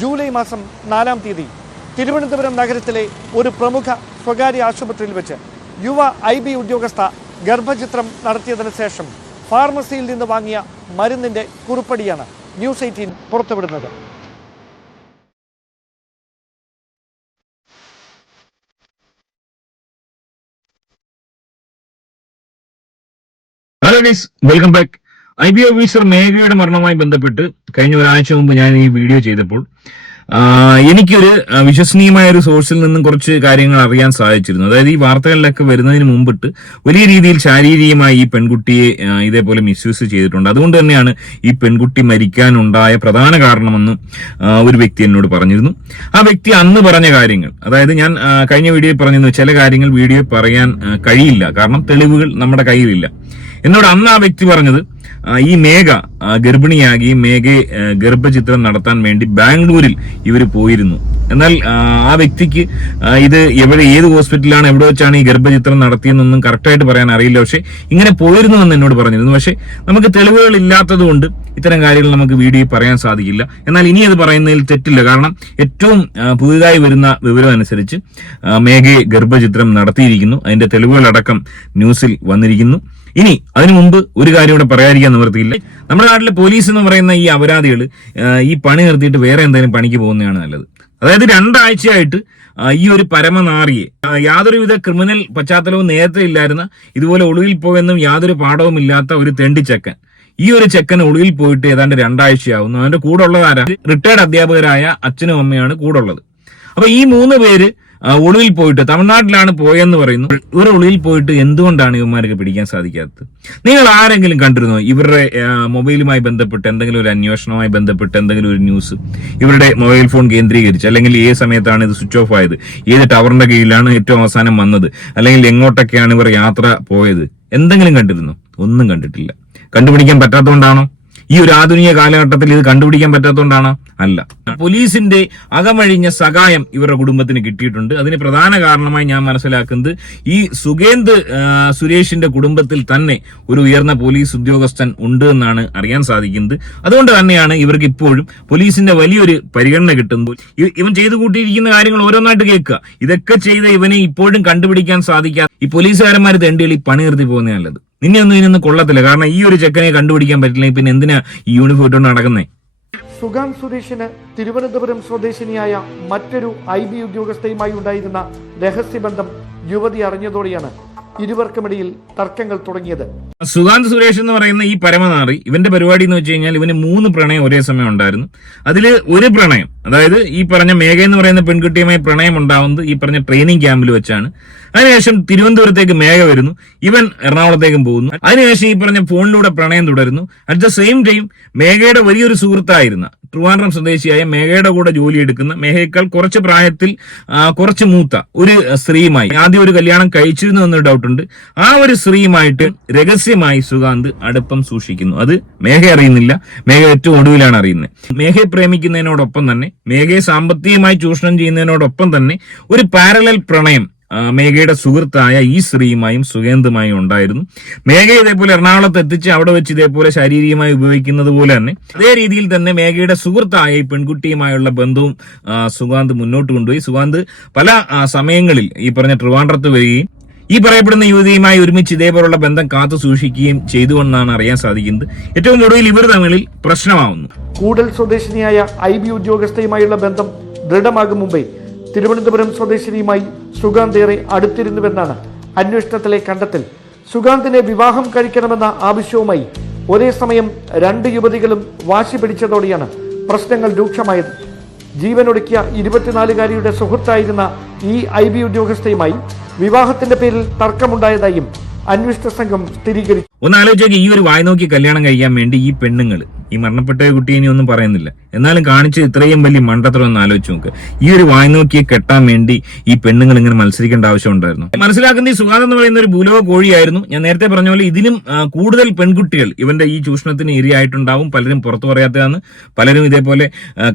July മാസം നാലാം തീയതി തിരുവനന്തപുരം നഗരത്തിലെ ഒരു പ്രമുഖ സ്വകാര്യ ആശുപത്രിയിൽ വെച്ച് യുവ ഐ ബി ഉദ്യോഗസ്ഥ ഗർഭചിത്രം നടത്തിയതിനു ശേഷം ഫാർമസിയിൽ നിന്ന് വാങ്ങിയ മരുന്നിന്റെ കുറിപ്പടിയാണ് ന്യൂസ് എയ്റ്റീൻ പുറത്തുവിടുന്നത്. Welcome back I B officer മേഘയുടെ മരണവുമായി ബന്ധപ്പെട്ട് കഴിഞ്ഞ ഒരാഴ്ച മുമ്പ് ഞാൻ ഈ വീഡിയോ ചെയ്തപ്പോൾ എനിക്കൊരു വിശ്വസനീയമായ ഒരു സോഴ്സിൽ നിന്നും കുറച്ച് കാര്യങ്ങൾ അറിയാൻ സാധിച്ചിരുന്നു. അതായത് ഈ വാർത്തകളിലൊക്കെ വരുന്നതിന് മുമ്പിട്ട് വലിയ രീതിയിൽ ശാരീരികമായി ഈ പെൺകുട്ടിയെ ഇതേപോലെ മിസ്യൂസ് ചെയ്തിട്ടുണ്ട്. അതുകൊണ്ട് തന്നെയാണ് ഈ പെൺകുട്ടി മരിക്കാനുണ്ടായ പ്രധാന കാരണമെന്ന് ഒരു വ്യക്തി എന്നോട് പറഞ്ഞിരുന്നു. ആ വ്യക്തി അന്ന് പറഞ്ഞ കാര്യങ്ങൾ അതായത് ഞാൻ കഴിഞ്ഞ വീഡിയോയിൽ പറഞ്ഞിരുന്നു ചില കാര്യങ്ങൾ വീഡിയോയിൽ പറയാൻ കഴിയില്ല. കാരണം തെളിവുകൾ നമ്മുടെ കയ്യിലില്ല. എന്നോട് അന്ന് ആ വ്യക്തി പറഞ്ഞത് ഈ മേഘ ഗർഭിണിയാകി മേഘയെ ഗർഭചിത്രം നടത്താൻ വേണ്ടി ബാംഗ്ലൂരിൽ ഇവർ പോയിരുന്നു. എന്നാൽ ആ, വ്യക്തിക്ക് ഇത് എവിടെ ഏത് ഹോസ്പിറ്റലാണ് എവിടെ വെച്ചാണ് ഈ ഗർഭചിത്രം നടത്തിയെന്നൊന്നും കറക്റ്റായിട്ട് പറയാൻ അറിയില്ല. പക്ഷെ ഇങ്ങനെ പോയിരുന്നു എന്ന് എന്നോട് പറഞ്ഞിരുന്നു. പക്ഷെ നമുക്ക് തെളിവുകൾ ഇല്ലാത്തത് കൊണ്ട് ഇത്തരം കാര്യങ്ങൾ നമുക്ക് വീഡിയോ പറയാൻ സാധിക്കില്ല. എന്നാൽ ഇനി അത് പറയുന്നതിൽ തെറ്റില്ല. കാരണം ഏറ്റവും പുതുതായി വരുന്ന വിവരം അനുസരിച്ച് മേഘയെ ഗർഭചിത്രം നടത്തിയിരിക്കുന്നു. അതിന്റെ തെളിവുകളടക്കം ന്യൂസിൽ വന്നിരിക്കുന്നു. ഇനി അതിനു മുമ്പ് ഒരു കാര്യം ഇവിടെ പറയാതിരിക്കാൻ നിവൃത്തിയില്ല നമ്മുടെ നാട്ടിലെ പോലീസ് എന്ന് പറയുന്ന ഈ അപരാധികൾ ഈ പണി നിർത്തിയിട്ട് വേറെ എന്തെങ്കിലും പണിക്ക് പോകുന്നതാണ് നല്ലത്. അതായത് രണ്ടാഴ്ചയായിട്ട് ഈ ഒരു പരമനാറിയെ യാതൊരുവിധ ക്രിമിനൽ പശ്ചാത്തലവും നേരത്തെ ഇല്ലായിരുന്ന ഇതുപോലെ ഒളിവിൽ പോയെന്നും യാതൊരു പാഠവും ഇല്ലാത്ത ഒരു തെണ്ടി ചെക്കൻ. ഈ ഒരു ചെക്കൻ ഒളിവിൽ പോയിട്ട് ഏതാണ്ട് രണ്ടാഴ്ചയാവുന്നു. അവന്റെ കൂടെ ഉള്ളതാരാ റിട്ടയർഡ് അധ്യാപകരായ അച്ഛനും അമ്മയാണ് കൂടെ ഉള്ളത്. അപ്പൊ ഈ മൂന്ന് പേര് ഒളിവിൽ പോയിട്ട് തമിഴ്നാട്ടിലാണ് പോയെന്ന് പറയുന്നു. ഇവർ ഒളിവിൽ പോയിട്ട് എന്തുകൊണ്ടാണ് ഇവന്മാർക്ക് പിടിക്കാൻ സാധിക്കാത്തത്? നിങ്ങൾ ആരെങ്കിലും കണ്ടിരുന്നോ? ഇവരുടെ മൊബൈലുമായി ബന്ധപ്പെട്ട് എന്തെങ്കിലും ഒരു അന്വേഷണവുമായി ബന്ധപ്പെട്ട് എന്തെങ്കിലും ഒരു ന്യൂസ് ഇവരുടെ മൊബൈൽ ഫോൺ കേന്ദ്രീകരിച്ച് അല്ലെങ്കിൽ ഏത് സമയത്താണ് ഇത് സ്വിച്ച് ഓഫ് ആയത് ഏത് ടവറിന്റെ കീഴിലാണ് ഏറ്റവും അവസാനം വന്നത് അല്ലെങ്കിൽ എങ്ങോട്ടൊക്കെയാണ് ഇവർ യാത്ര പോയത്? എന്തെങ്കിലും കണ്ടിരുന്നോ? ഒന്നും കണ്ടിട്ടില്ല. കണ്ടുപിടിക്കാൻ പറ്റാത്തതുകൊണ്ടാണോ? ഈ ഒരു ആധുനിക കാലഘട്ടത്തിൽ ഇത് കണ്ടുപിടിക്കാൻ പറ്റാത്തതുകൊണ്ടാണ്? അല്ല. പോലീസിന്റെ അകമഴിഞ്ഞ സഹായം ഇവരുടെ കുടുംബത്തിന് കിട്ടിയിട്ടുണ്ട്. അതിന് പ്രധാന കാരണമായി ഞാൻ മനസ്സിലാക്കുന്നത് ഈ സുഗേന്ദ് സുരേഷിന്റെ കുടുംബത്തിൽ തന്നെ ഒരു ഉയർന്ന പോലീസ് ഉദ്യോഗസ്ഥൻ ഉണ്ട് എന്നാണ് അറിയാൻ സാധിക്കുന്നത്. അതുകൊണ്ട് തന്നെയാണ് ഇവർക്ക് ഇപ്പോഴും പോലീസിന്റെ വലിയൊരു പരിഗണന കിട്ടുന്നത്. ഇവൻ ചെയ്തു കൂട്ടിയിരിക്കുന്ന കാര്യങ്ങൾ ഓരോന്നായിട്ട് കേൾക്കുക. ഇതൊക്കെ ചെയ്ത ഇവനെ ഇപ്പോഴും കണ്ടുപിടിക്കാൻ സാധിക്കാതെ ഈ പോലീസുകാരന്മാർ തെണ്ടിയിൽ പണി നിർത്തി പോകുന്നേ നല്ലത്. നിന്നെ ഒന്നും ഇതിനൊന്നും കൊള്ളത്തില്ല. കാരണം ഈ ഒരു ചെക്കനെ കണ്ടുപിടിക്കാൻ പറ്റില്ല പിന്നെ എന്തിനാ ഈ യൂണിഫോം ഇട്ടുകൊണ്ട് നടക്കുന്നേ? സുഗാൻ സുരേഷിന് തിരുവനന്തപുരം സ്വദേശിനിയായ മറ്റൊരു ഐ ബി ഉദ്യോഗസ്ഥയുമായി ഉണ്ടായിരുന്ന രഹസ്യബന്ധം യുവതി അറിഞ്ഞതോടെയാണ് ഇരുവർക്കുമിടയിൽ തർക്കങ്ങൾ തുടങ്ങിയത്. സുഗാന്ത് സുരേഷ് എന്ന് പറയുന്ന ഈ പരമനാറി ഇവന്റെ പരിപാടി എന്ന് വെച്ച് കഴിഞ്ഞാൽ ഇവന് മൂന്ന് പ്രണയം ഒരേ സമയം ഉണ്ടായിരുന്നു. അതിൽ ഒരു പ്രണയം അതായത് ഈ പറഞ്ഞ മേഘ എന്ന് പറയുന്ന പെൺകുട്ടിയുമായി പ്രണയം ഉണ്ടാവുന്നത് ഈ പറഞ്ഞ ട്രെയിനിങ് ക്യാമ്പിൽ വെച്ചാണ്. അതിനുശേഷം തിരുവനന്തപുരത്തേക്ക് മേഘ വരുന്നു ഇവൻ എറണാകുളത്തേക്കും പോകുന്നു. അതിനുശേഷം ഈ പറഞ്ഞ ഫോണിലൂടെ പ്രണയം തുടരുന്നു. അറ്റ് ദ സെയിം ടൈം മേഘയുടെ വലിയൊരു സുഹൃത്തായിരുന്ന ട്രിവാൻഡ്രം സ്വദേശിയായ മേഘയുടെ കൂടെ ജോലി എടുക്കുന്ന മേഘയേക്കാൾ കുറച്ച് പ്രായത്തിൽ കുറച്ച് മൂത്ത ഒരു സ്ത്രീയുമായി ആദ്യം ഒരു കല്യാണം കഴിച്ചിരുന്നു എന്നൊരു ഡൗട്ടുണ്ട് ആ ഒരു സ്ത്രീയുമായിട്ട് രഹസ്യമായി സുഗാന്ത് അടുപ്പം സൂക്ഷിക്കുന്നു. അത് മേഘ അറിയുന്നില്ല. മേഘ ഏറ്റവും ഒടുവിലാണ് അറിയുന്നത്. മേഘയെ പ്രേമിക്കുന്നതിനോടൊപ്പം തന്നെ മേഘയെ സാമ്പത്തികമായി ചൂഷണം ചെയ്യുന്നതിനോടൊപ്പം തന്നെ ഒരു പാരലൽ പ്രണയം മേഘയുടെ സുഹൃത്തായ ഈ സ്ത്രീയുമായും സുഗേന്ദുമായും ഉണ്ടായിരുന്നു. മേഘ ഇതേപോലെ എറണാകുളത്ത് എത്തിച്ച് അവിടെ വെച്ച് ഇതേപോലെ ശാരീരികമായി ഉപയോഗിക്കുന്നത് പോലെ തന്നെ അതേ രീതിയിൽ തന്നെ മേഘയുടെ സുഹൃത്തായ ഈ പെൺകുട്ടിയുമായുള്ള ബന്ധവും സുഗാന്ത് മുന്നോട്ട് കൊണ്ടുപോയി. സുഗാന്ത് പല സമയങ്ങളിൽ ഈ പറഞ്ഞ ട്രിവാൻഡ്രത്ത് വരികയും ഈ പറയപ്പെടുന്ന യുവതിയുമായി ഒരുമിച്ച് ഇതേപോലുള്ള ബന്ധം കാത്തു സൂക്ഷിക്കുകയും ചെയ്തു എന്നാണ് അറിയാൻ സാധിക്കുന്നത്. ഏറ്റവും ഒടുവിൽ ഇവർ തമ്മിൽ പ്രശ്നമാവുന്നു. കൂടൽ സ്വദേശിനിയായ ഐ ബി ഉദ്യോഗസ്ഥയുമായുള്ള ബന്ധം ദൃഢമാകും മുമ്പേ തിരുവനന്തപുരം സ്വദേശിനിയുമായി സുഗാന്ത് ഏറെ അടുത്തിരുന്നുവെന്നാണ് അന്വേഷണത്തിലെ കണ്ടെത്തൽ. സുഗാന്തിനെ വിവാഹം കഴിക്കണമെന്ന ആവശ്യവുമായി ഒരേ സമയം രണ്ട് യുവതികളും വാശി പിടിച്ചതോടെയാണ് പ്രശ്നങ്ങൾ രൂക്ഷമായത്. ജീവനൊടുക്കിയ ഇരുപത്തിനാലുകാരിയുടെ സുഹൃത്തായിരുന്ന ഈ ഐ ബി ഉദ്യോഗസ്ഥയുമായി വിവാഹത്തിന്റെ പേരിൽ തർക്കമുണ്ടായതായും അന്വേഷണ സംഘം സ്ഥിരീകരിച്ചു. ഒന്ന് ആലോചിക്കുക ഈ ഒരു വായി നോക്കി കല്യാണം കഴിക്കാൻ വേണ്ടി ഈ പെണ്ണുങ്ങൾ ഈ മരണപ്പെട്ട കുട്ടി ഇനി ഒന്നും പറയുന്നില്ല. എന്നാലും കാണിച്ച് ഇത്രയും വലിയ മണ്ടത്തരം ഒന്ന് ആലോചിച്ച് നോക്ക്. ഈ ഒരു വായി നോക്കിയെ കെട്ടാൻ വേണ്ടി ഈ പെണ്ണുങ്ങൾ ഇങ്ങനെ മത്സരിക്കേണ്ട ആവശ്യം ഉണ്ടായിരുന്നു. മനസ്സിലാക്കുന്ന ഈ സുഗാന്ത് എന്ന് പറയുന്ന ഒരു ഭൂലോക കോഴിയായിരുന്നു. ഞാൻ നേരത്തെ പറഞ്ഞ പോലെ ഇതിനും കൂടുതൽ പെൺകുട്ടികൾ ഇവന്റെ ഈ ചൂഷണത്തിന് ഇരയായിട്ടുണ്ടാവും. പലരും പുറത്തു പറയാത്തതാണ്. പലരും ഇതേപോലെ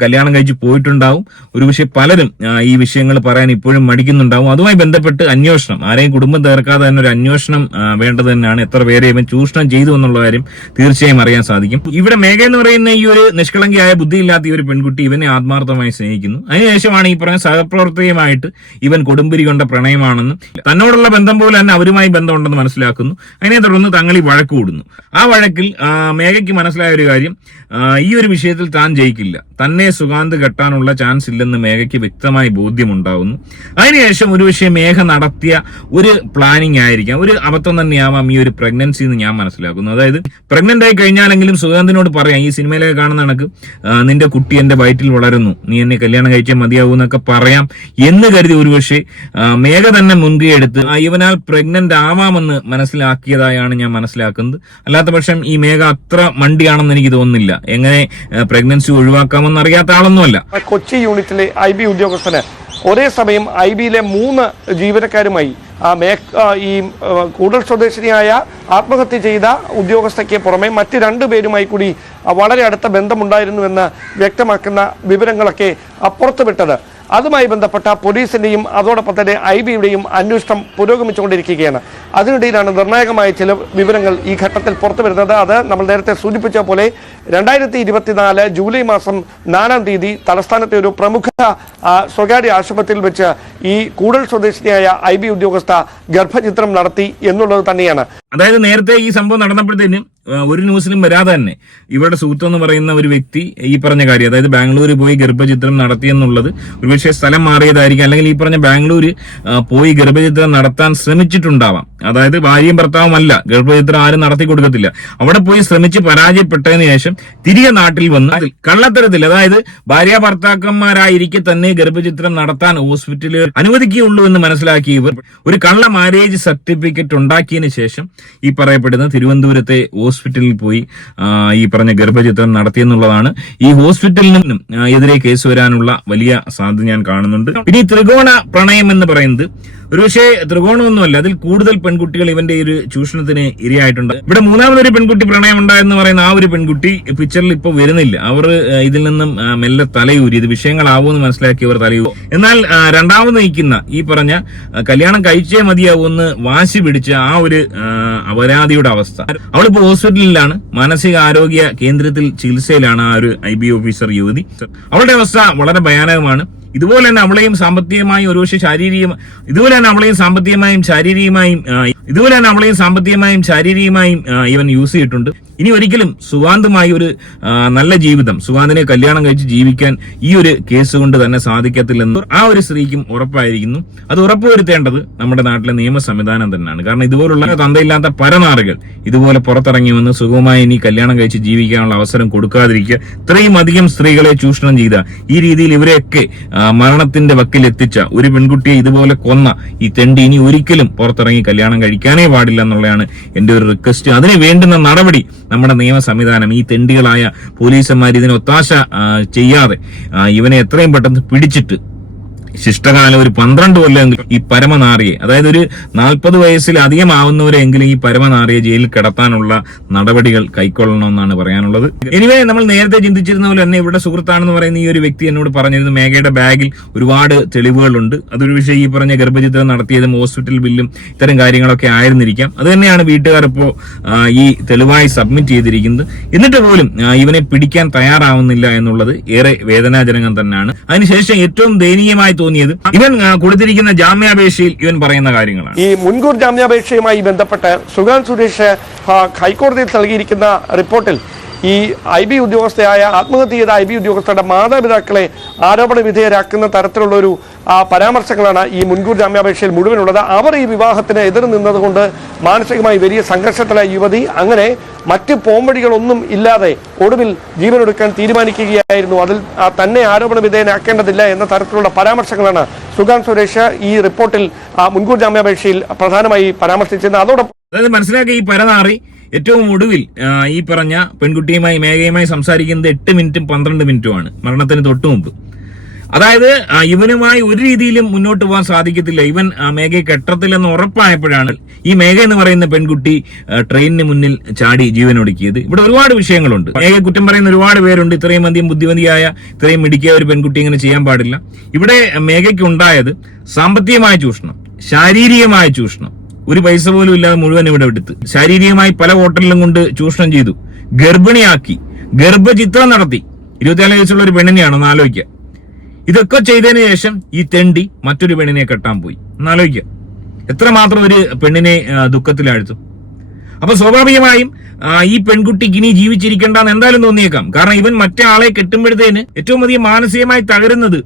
കല്യാണം കഴിച്ച് പോയിട്ടുണ്ടാവും. ഒരു പക്ഷേ പലരും ഈ വിഷയങ്ങൾ പറയാൻ ഇപ്പോഴും മടിക്കുന്നുണ്ടാവും. അതുമായി ബന്ധപ്പെട്ട് അന്വേഷണം. ആരെയും കുടുംബം തീർക്കാതെ തന്നെ ഒരു അന്വേഷണം വേണ്ടത് തന്നെയാണ്. എത്ര പേരെ ഇവൻ ചൂഷണം ചെയ്തു എന്നുള്ള കാര്യം തീർച്ചയായും അറിയാൻ സാധിക്കും. ഇവിടെ മേഘ എന്ന് പറയുന്ന ഈ ഒരു നിഷ്കളങ്കിയായ ബുദ്ധി തന്തയില്ലാത്ത ഈ ഒരു പെൺകുട്ടി ഇവനെ ആത്മാർത്ഥമായി സ്നേഹിക്കുന്നു. അതിനുശേഷമാണ് ഈ പറഞ്ഞ സഹപ്രവർത്തകയുമായിട്ട് ഇവൻ കൊടുമ്പിരി കൊണ്ട പ്രണയമാണെന്ന് തന്നോടുള്ള ബന്ധം പോലെ തന്നെ അവരുമായി ബന്ധമുണ്ടെന്ന് മനസ്സിലാക്കുന്നു. അതിനെ തുടർന്ന് തങ്ങൾ ഈ വഴക്ക് കൂടുന്നു. ആ വഴക്കിൽ മേഘയ്ക്ക് മനസ്സിലായ ഒരു കാര്യം ഈ ഒരു വിഷയത്തിൽ താൻ ജയിക്കില്ല. തന്നെ സുഗാന്ത് കെട്ടാനുള്ള ചാൻസ് ഇല്ലെന്ന് മേഘയ്ക്ക് വ്യക്തമായി ബോധ്യമുണ്ടാവുന്നു. അതിനുശേഷം ഒരു പക്ഷേ മേഘ നടത്തിയ ഒരു പ്ലാനിങ് ആയിരിക്കാം. ഒരു അബദ്ധം തന്നെയാവാം ഈ ഒരു പ്രഗ്നൻസി എന്ന് ഞാൻ മനസ്സിലാക്കുന്നു. അതായത് പ്രഗ്നന്റ് ആയി കഴിഞ്ഞാലെങ്കിലും സുഗാന്തിനോട് പറയാം ഈ സിനിമയിലൊക്കെ കാണുന്ന കണക്ക് നിന്റെ കുട്ടി എന്റെ വയറ്റിൽ വളരുന്നു. നീ എന്നെ കല്യാണം കഴിച്ചാൽ മതിയാവൂ എന്നൊക്കെ പറയാം എന്ന് കരുതി ഒരുപക്ഷെ മേഘ തന്നെ മുൻകൈ ഇവനാൽ പ്രഗ്നന്റ് ആവാമെന്ന് മനസ്സിലാക്കിയതായാണ് ഞാൻ മനസ്സിലാക്കുന്നത്. അല്ലാത്ത പക്ഷം ഈ മേഘ അത്ര മണ്ടിയാണെന്ന് എനിക്ക് തോന്നുന്നില്ല. എങ്ങനെ പ്രഗ്നൻസി ഒഴിവാക്കാമെന്ന് അറിയാത്ത ആളൊന്നുമല്ല. കൊച്ചി യൂണിറ്റിലെ ഐ ബി ഉദ്യോഗസ്ഥന് ഒരേ സമയം ഐ ബിയിലെ മൂന്ന് ജീവനക്കാരുമായി ആ മേ ഈ കൂടൽ സ്വദേശിനിയായ ആത്മഹത്യ ചെയ്ത ഉദ്യോഗസ്ഥയ്ക്ക് പുറമെ മറ്റ് രണ്ടു പേരുമായി കൂടി വളരെ അടുത്ത ബന്ധമുണ്ടായിരുന്നുവെന്ന് വ്യക്തമാക്കുന്ന വിവരങ്ങളൊക്കെ അപ്പുറത്ത് വിട്ടത് അതുമായി ബന്ധപ്പെട്ട പോലീസിന്റെയും അതോടൊപ്പം തന്നെ ഐ ബിയുടെയും അന്വേഷണം പുരോഗമിച്ചുകൊണ്ടിരിക്കുകയാണ്. അതിനിടയിലാണ് നിർണായകമായ ചില വിവരങ്ങൾ ഈ ഘട്ടത്തിൽ പുറത്തു വരുന്നത്. അത് നമ്മൾ നേരത്തെ സൂചിപ്പിച്ച പോലെ രണ്ടായിരത്തി ഇരുപത്തിനാല് ജൂലൈ മാസം നാലാം തീയതി തലസ്ഥാനത്തെ ഒരു പ്രമുഖ സ്വകാര്യ ആശുപത്രിയിൽ വെച്ച് ഈ കൂടൽ സ്വദേശിനിയായ ഐ ഉദ്യോഗസ്ഥ ഗർഭചിത്രം നടത്തി എന്നുള്ളത് തന്നെയാണ്. അതായത് നേരത്തെ ഈ സംഭവം നടന്നപ്പോഴത്തേന് ഒരു ന്യൂസിലും വരാതെ തന്നെ ഇവരുടെ സുഹൃത്ത് എന്ന് പറയുന്ന ഒരു വ്യക്തി ഈ പറഞ്ഞ കാര്യം അതായത് ബാംഗ്ലൂർ പോയി ഗർഭചിത്രം നടത്തിയെന്നുള്ളത് ഒരുപക്ഷെ സ്ഥലം മാറിയതായിരിക്കും. അല്ലെങ്കിൽ ഈ പറഞ്ഞ ബാംഗ്ലൂർ പോയി ഗർഭചിത്രം നടത്താൻ ശ്രമിച്ചിട്ടുണ്ടാവാം. അതായത് ഭാര്യയും ഭർത്താവും അല്ല ഗർഭചിത്രം ആരും നടത്തി കൊടുക്കത്തില്ല. അവിടെ പോയി ശ്രമിച്ച് പരാജയപ്പെട്ടതിന് ശേഷം തിരികെ നാട്ടിൽ വന്ന് കള്ളത്തരത്തിൽ അതായത് ഭാര്യ ഭർത്താക്കന്മാരായിരിക്കെ തന്നെ ഗർഭചിത്രം നടത്താൻ ഹോസ്പിറ്റലുകൾ അനുവദിക്കുകയുള്ളൂ എന്ന് മനസ്സിലാക്കി ഇവർ ഒരു കള്ള മാരേജ് സർട്ടിഫിക്കറ്റ് ഉണ്ടാക്കിയതിനു ശേഷം ഈ പറയപ്പെടുന്ന തിരുവനന്തപുരത്തെ ഹോസ്പിറ്റലിൽ പോയി ഈ പറഞ്ഞ ഗർഭചിത്രം നടത്തിയെന്നുള്ളതാണ്. ഈ ഹോസ്പിറ്റലിനും എതിരെ കേസ് വരാനുള്ള വലിയ സാധ്യത ഞാൻ കാണുന്നുണ്ട്. ഈ ത്രികോണ പ്രണയം എന്ന് പറയുന്നത് ഒരുപക്ഷെ ത്രികോണമൊന്നുമല്ല. അതിൽ കൂടുതൽ പെൺകുട്ടികൾ ഇവന്റെ ഒരു ചൂഷണത്തിന് ഇരയായിട്ടുണ്ട്. ഇവിടെ മൂന്നാമതൊരു പെൺകുട്ടി പ്രണയം ഉണ്ടായെന്ന് പറയുന്ന ആ ഒരു പെൺകുട്ടി പിക്ചറിൽ ഇപ്പോൾ വരുന്നില്ല. അവർ ഇതിൽ നിന്നും മെല്ലെ തലയൂരി. ഇത് വിഷയങ്ങളാവുമെന്ന് മനസ്സിലാക്കി അവർ തലയൂ എന്നാൽ രണ്ടാമത് നയിക്കുന്ന ഈ പറഞ്ഞ കല്യാണം കഴിച്ചേ മതിയാവൂ എന്ന് വാശി പിടിച്ച ആ ഒരു അപരാധിയുടെ അവസ്ഥ. അവളിപ്പോ ഹോസ്പിറ്റലിലാണ്. മാനസികാരോഗ്യ കേന്ദ്രത്തിൽ ചികിത്സയിലാണ് ആ ഒരു ഐ ബി ഓഫീസർ യുവതി. അവളുടെ അവസ്ഥ വളരെ ഭയാനകമാണ്. ഇതുപോലെ തന്നെ അവളെയും സാമ്പത്തികമായും ഒരുപക്ഷെ ശാരീരിക ഇതുപോലെ തന്നെ അവളെയും സാമ്പത്തികമായും ശാരീരികമായും ഇതുപോലെ തന്നെ അവളെയും സാമ്പത്തികമായും ശാരീരികമായും ഇവൻ യൂസ് ചെയ്തിട്ടുണ്ട്. ഇനി ഒരിക്കലും സുഗാന്തുമായി ഒരു നല്ല ജീവിതം സുഗാന്തിനെ കല്യാണം കഴിച്ച് ജീവിക്കാൻ ഈ ഒരു കേസ് കൊണ്ട് തന്നെ സാധിക്കത്തില്ലെന്ന് ആ ഒരു സ്ത്രീക്കും ഉറപ്പായിരിക്കുന്നു. അത് ഉറപ്പുവരുത്തേണ്ടത് നമ്മുടെ നാട്ടിലെ നിയമ സംവിധാനം തന്നെയാണ്. കാരണം ഇതുപോലുള്ള തന്തയില്ലാത്ത പരനാറുകൾ ഇതുപോലെ പുറത്തിറങ്ങി വന്ന് സുഖമായി ഇനി കല്യാണം കഴിച്ച് ജീവിക്കാനുള്ള അവസരം കൊടുക്കാതിരിക്കുക ഇത്രയും അധികം സ്ത്രീകളെ ചൂഷണം ചെയ്ത ഈ രീതിയിൽ ഇവരെയൊക്കെ മരണത്തിന്റെ വക്കിലെത്തിച്ച ഒരു പെൺകുട്ടിയെ ഇതുപോലെ കൊന്ന ഈ തെണ്ടി ഇനി ഒരിക്കലും പുറത്തിറങ്ങി കല്യാണം കഴിക്കാനേ പാടില്ല എന്നുള്ളതാണ് എന്റെ ഒരു റിക്വസ്റ്റ്. അതിന് വേണ്ടുന്ന നടപടി നമ്മുടെ നിയമ സംവിധാനം ഈ തെണ്ടികളായ പോലീസന്മാർ ഇതിന് ഒത്താശ ചെയ്യാതെ ഇവനെ എത്രയും പെട്ടെന്ന് പിടിച്ചിട്ട് ശിഷ്ടകാലം ഒരു പന്ത്രണ്ട് കൊല്ലമെങ്കിലും ഈ പരമനാറിയെ അതായത് ഒരു നാൽപ്പത് വയസ്സിൽ അധികം ആവുന്നവരെങ്കിലും ഈ പരമനാറിയെ ജയിലിൽ കിടത്താനുള്ള നടപടികൾ കൈക്കൊള്ളണമെന്നാണ് പറയാനുള്ളത്. എനിവേ നമ്മൾ നേരത്തെ ചിന്തിച്ചിരുന്ന പോലെ തന്നെ ഇവിടെ സുഹൃത്താണെന്ന് പറയുന്ന ഈ ഒരു വ്യക്തി എന്നോട് പറഞ്ഞിരുന്നു മേഘയുടെ ബാഗിൽ ഒരുപാട് തെളിവുകളുണ്ട്. അതൊരു വിഷയം ഈ പറഞ്ഞ ഗർഭചിത്രം നടത്തിയതും ഹോസ്പിറ്റൽ ബില്ലും ഇത്തരം കാര്യങ്ങളൊക്കെ ആയിരുന്നിരിക്കാം. അത് തന്നെയാണ് വീട്ടുകാർ ഇപ്പോൾ ഈ തെളിവായി സബ്മിറ്റ് ചെയ്തിരിക്കുന്നത്. എന്നിട്ട് പോലും ഇവനെ പിടിക്കാൻ തയ്യാറാവുന്നില്ല എന്നുള്ളത് ഏറെ വേദനാജനകം തന്നെയാണ്. അതിനുശേഷം ഏറ്റവും ദയനീയമായി തോന്നിയത്? ഇവൻ കൊടുത്തിരിക്കുന്ന ജാമ്യാപേക്ഷയിൽ ഇവൻ പറയുന്ന കാര്യങ്ങളാണ്. ഈ മുൻകൂർ ജാമ്യാപേക്ഷയുമായി ബന്ധപ്പെട്ട് സുഗാൻ സുരേഷ് ഹൈക്കോടതിയിൽ നൽകിയിരിക്കുന്ന റിപ്പോർട്ടിൽ ഈ ഐ ബി ഉദ്യോഗസ്ഥയായ ആത്മഹത്യ ചെയ്ത ഐ ബി ഉദ്യോഗസ്ഥരുടെ മാതാപിതാക്കളെ ആരോപണ വിധേയരാക്കുന്ന തരത്തിലുള്ള ഒരു പരാമർശങ്ങളാണ് ഈ മുൻകൂർ ജാമ്യാപേക്ഷയിൽ മുഴുവനുള്ളത്. അവർ ഈ വിവാഹത്തിന് എതിർ നിന്നതുകൊണ്ട് മാനസികമായി വലിയ സംഘർഷത്തിലായ. യുവതി അങ്ങനെ മറ്റ് പോംവഴികളൊന്നും ഇല്ലാതെ ഒടുവിൽ ജീവനൊടുക്കാൻ തീരുമാനിക്കുകയായിരുന്നു. അതിൽ തന്നെ ആരോപണ വിധേയനാക്കേണ്ടതില്ല എന്ന തരത്തിലുള്ള പരാമർശങ്ങളാണ് സുഗാൻ സുരേഷ് ഈ റിപ്പോർട്ടിൽ മുൻകൂർ ജാമ്യാപേക്ഷയിൽ പ്രധാനമായി പരാമർശിച്ചിരുന്നത്. അതോടൊപ്പം അതായത് മനസ്സിലാക്കി ഈ പരനാറി ഏറ്റവും ഒടുവിൽ ഈ പറഞ്ഞ പെൺകുട്ടിയുമായി മേഘയുമായി സംസാരിക്കുന്നത് എട്ട് മിനിറ്റും പന്ത്രണ്ട് മിനിറ്റുമാണ്. മരണത്തിന് തൊട്ടു മുമ്പ് അതായത് ഇവനുമായി ഒരു രീതിയിലും മുന്നോട്ട് പോകാൻ സാധിക്കത്തില്ല. ഇവൻ മേഘയെ കെട്ടത്തില്ലെന്ന് ഉറപ്പായപ്പോഴാണ് ഈ മേഘ എന്ന് പറയുന്ന പെൺകുട്ടി ട്രെയിനിന് മുന്നിൽ ചാടി ജീവൻ ഒടുക്കിയത് ഇവിടെ ഒരുപാട് വിഷയങ്ങളുണ്ട്. മേഘ കുറ്റം പറയുന്ന ഒരുപാട് പേരുണ്ട്. ഇത്രയും അധികം ബുദ്ധിമതിയായ ഇത്രയും മിടുക്കിയ ഒരു പെൺകുട്ടി ഇങ്ങനെ ചെയ്യാൻ പാടില്ല. ഇവിടെ മേഘയ്ക്ക് ഉണ്ടായത് സാമ്പത്തികമായ ചൂഷണം ശാരീരികമായ ചൂഷണം. ഒരു പൈസ പോലും ഇല്ലാതെ മുഴുവൻ ഇവിടെ എടുത്ത് ശാരീരികമായി പല ഹോട്ടലിലും കൊണ്ട് ചൂഷണം ചെയ്തു. ഗർഭിണിയാക്കി ഗർഭചിത്രം നടത്തി. ഇരുപത്തിനാല് വയസ്സുള്ള ഒരു പെണ്ണിനെയാണ് ഒന്ന് ആലോചിക്കുക. ഇതൊക്കെ ചെയ്തതിന് ശേഷം ഈ തെണ്ടി മറ്റൊരു പെണ്ണിനെ കെട്ടാൻ പോയി. എന്നാലോചിക്കുക എത്രമാത്രം ഒരു പെണ്ണിനെ ദുഃഖത്തിലാഴ്ത്തും. അപ്പൊ സ്വാഭാവികമായും ഈ പെൺകുട്ടിക്ക് ഇനി ജീവിച്ചിരിക്കേണ്ടെന്ന് എന്തായാലും തോന്നിയേക്കാം. കാരണം ഇവൻ മറ്റേ ആളെ കെട്ടുമ്പോഴത്തേന് ഏറ്റവും അധികം മാനസികമായി തകരുന്നത്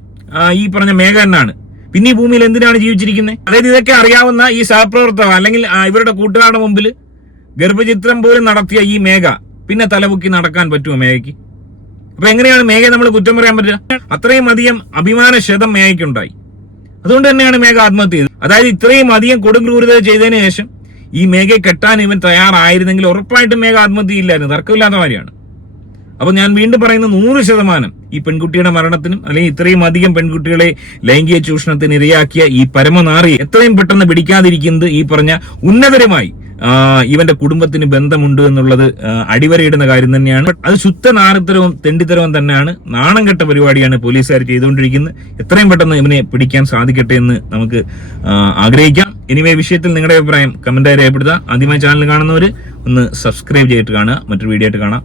ഈ പറഞ്ഞ മേഘനാണ് പിന്നെ ഈ ഭൂമിയിൽ എന്തിനാണ് ജീവിച്ചിരിക്കുന്നത് അതായത് ഇതൊക്കെ അറിയാവുന്ന ഈ സഹപ്രവർത്തക അല്ലെങ്കിൽ ഇവരുടെ കൂട്ടുകാരുടെ മുമ്പിൽ ഗർഭചിത്രം പോലും നടത്തിയ ഈ മേഘ പിന്നെ തലപൊക്കി നടക്കാൻ പറ്റുമോ മേഘയ്ക്ക്? അപ്പൊ എങ്ങനെയാണ് മേഘയെ നമ്മൾ കുറ്റം പറയാൻ പറ്റുക? അത്രയും അധികം അഭിമാന ക്ഷതം മേഘയ്ക്കുണ്ടായി. അതുകൊണ്ട് തന്നെയാണ് മേഘ ആത്മഹത്യ ചെയ്തത്. അതായത് ഇത്രയും അധികം കൊടും ക്രൂരത ചെയ്തതിന് ശേഷം ഈ മേഘയെ കെട്ടാൻ ഇവൻ തയ്യാറായിരുന്നെങ്കിൽ ഉറപ്പായിട്ടും മേഘ ആത്മഹത്യ ഇല്ലായിരുന്നു തർക്കമില്ലാത്ത കാര്യമാണ്. അപ്പൊ ഞാൻ വീണ്ടും പറയുന്ന നൂറ് ശതമാനം ഈ പെൺകുട്ടിയുടെ മരണത്തിനും അല്ലെങ്കിൽ ഇത്രയും അധികം പെൺകുട്ടികളെ ലൈംഗിക ചൂഷണത്തിന് ഇരയാക്കിയ ഈ പരമനാറി എത്രയും പെട്ടെന്ന് പിടിക്കാതിരിക്കുന്നത് ഈ പറഞ്ഞ ഉന്നതരുമായി ഇവന്റെ കുടുംബത്തിന് ബന്ധമുണ്ട് എന്നുള്ളത് അടിവരയിടുന്ന കാര്യം തന്നെയാണ്. അത് ശുദ്ധ നാറിത്തരവും തെണ്ടിത്തരവും തന്നെയാണ്. നാണം കെട്ട പരിപാടിയാണ് പോലീസുകാർ ചെയ്തുകൊണ്ടിരിക്കുന്നത്. എത്രയും പെട്ടെന്ന് ഇവനെ പിടിക്കാൻ സാധിക്കട്ടെ എന്ന് നമുക്ക് ആഗ്രഹിക്കാം. ഇനിവേ വിഷയത്തിൽ നിങ്ങളുടെ അഭിപ്രായം കമന്റായി രേഖപ്പെടുത്തുക. ആദ്യമായി ചാനൽ കാണുന്നവർ ഒന്ന് സബ്സ്ക്രൈബ് ചെയ്തിട്ട് കാണുക. മറ്റൊരു വീഡിയോ ആയിട്ട് കാണാം.